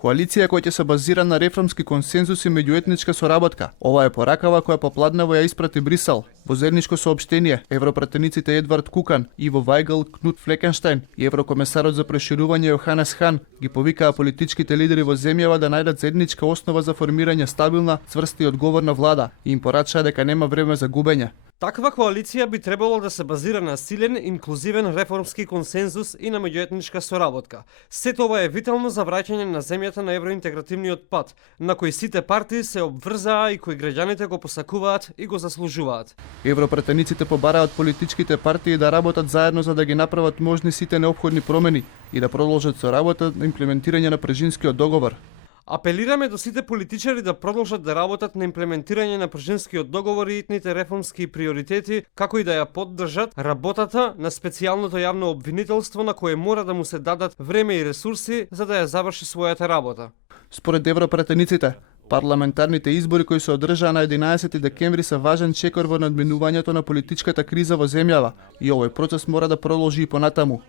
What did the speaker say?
Коалиција која ќе се базира на реформски консензус и меѓуетничка соработка. Ова е поракава која попладнево ја испрати Брисел. Во заедничко соопштение, европратениците Едвард Кукан, Иво Вајгл, Кнут Флекенштајн и еврокомесарот за проширување Јоханес Хан ги повикаа политичките лидери во земјава да најдат заедничка основа за формирање стабилна, цврста и одговорна влада и им порачаа дека нема време за губење. Таква коалиција би требало да се базира на силен, инклузивен реформски консензус и на меѓуетничка соработка. Сето ова е витално за враќање на земјата на евроинтегративниот пат, на кој сите партии се обврзаа и кој граѓаните го посакуваат и го заслужуваат. Европратениците побараат политичките партии да работат заедно за да ги направат можни сите неопходни промени и да продолжат со работа на имплементирање на Прежинскиот договор. Апелираме до сите политичари да продолжат да работат на имплементирање на Прежинскиот договор и итните реформски приоритети, како и да ја поддржат работата на специјалното јавно обвинителство на кое мора да му се дадат време и ресурси за да ја заврши својата работа. Според европратениците, парламентарните избори кои се одржаа на 11 декември се важен чекор во надминувањето на политичката криза во земјава и овој процес мора да продолжи и понатаму.